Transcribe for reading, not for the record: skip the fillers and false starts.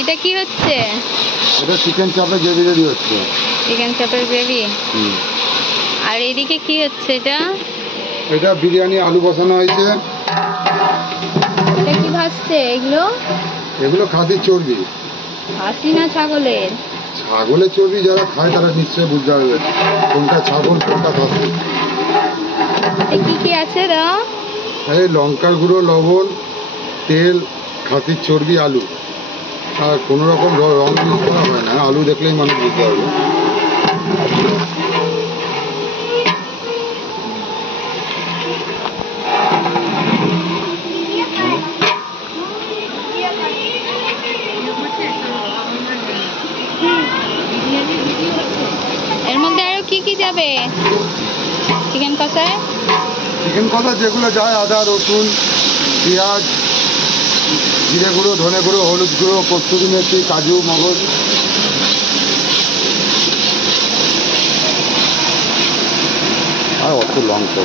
এটা কি হচ্ছে? এটা চিকেন চাপের গ্রেভি রেডি হচ্ছে। চিকেন চাপের গ্রেভি। আর এদিকে কি হচ্ছে এটা? এটা বিরিয়ানি আলু বসানো হয়েছে। এটা কি ভাজছে এগুলো? এগুলো খাসির চর্বি। খাসি না ছাগলের? ছাগলের চর্বি যারা খায় তারা নিশ্চয়ই বুঝতে পারবে কোনটা ছাগল কোনটা খাসি। কি কি আছে দাও? এই লঙ্কার গুঁড়ো, লবণ, তেল, খাসির চর্বি, আলু। আর কোনো রকম রং ইউজ করা হয় না, আলু দেখলেই মানুষ বুঝতে পারবে। এর মধ্যে আরো কি কি যাবে চিকেন কষায়? চিকেন কষা যেগুলো যায় আদা, রসুন, পেঁয়াজ, জিরে গুঁড়ো, ধনে গুঁড়ো, হলুদ গুঁড়ো, কস্তুরি মেথি, কাজু, মগজ। আর অত লঙ্কা